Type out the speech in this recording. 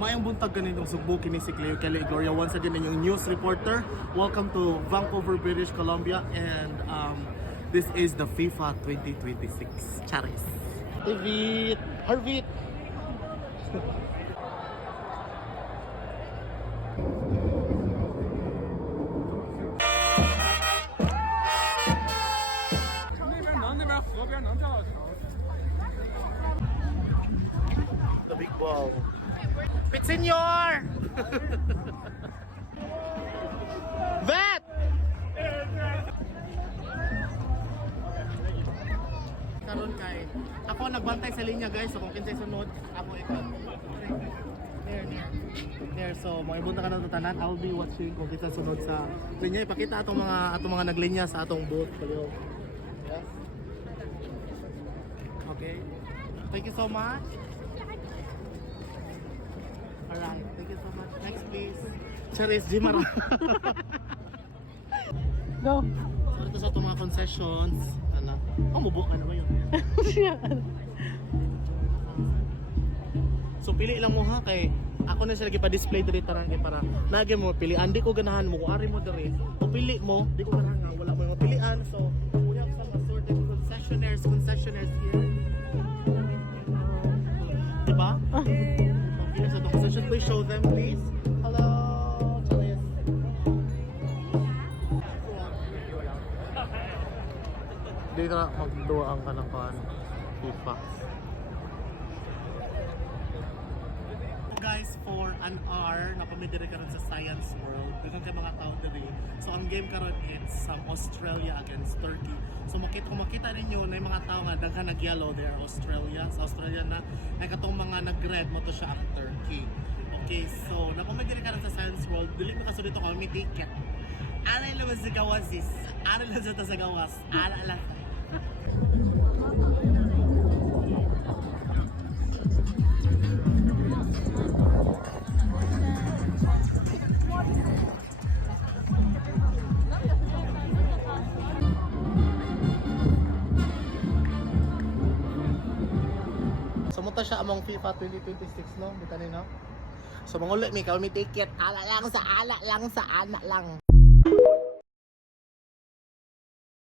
Mayang buntag ganitong Sugbo, kini si Cleo Kelly Gloria, once again inyong news reporter. Welcome to Vancouver, British Columbia, and this is the FIFA 2026. Charis. Harvit! Harvit! The big ball. Pit Senor! Vet! Karon kay ako nagbantay sa linya guys, so kung kinsay sunod, ako ito. There. So, mga ibunta ka na tatanan, I'll be watching kung kinsay sunod sa linya. Ipakita atong mga naglinya sa atong booth. Yes. Okay. Thank you so much. Alright, thank you so much. Next please. Charis Jimara. Go. So ito sa itong mga concessions. Ano? Oh, mubo ka na ba yun? So pili lang mo ha kay ako na sila gipa-display diri taran kay para nage mo pilian di ko ganahan mo kung ari mo diri. Kung pili mo, di ko ganahan nga wala mo yung pilian. So we have some assorted concessionaires here. Diba? Okay, so the concession, please show them please. Hello, Charis. Dito na magduwaan ka ng FIFA. Guys, for an hour, napamidiri ka rin sa Science World. Dagang kay mga tao diri. So, ang game karon it's Australia against Turkey. So, kung makita ninyo na yung mga tao nga daghan nag-yellow, they are Australia. Sa Australia na, ay katong mga nag-red mo to siya ang Turkey. Okay, so, napamidiri ka rin sa Science World. Dili mo kaso dito kami ticket. Alay lang sa gawas sis. Alay lang sa gawas. Alay lang. Sumunta siya among FIFA 2026 no, di kanina. So mangulit mi kami ticket, ala lang sa ala lang.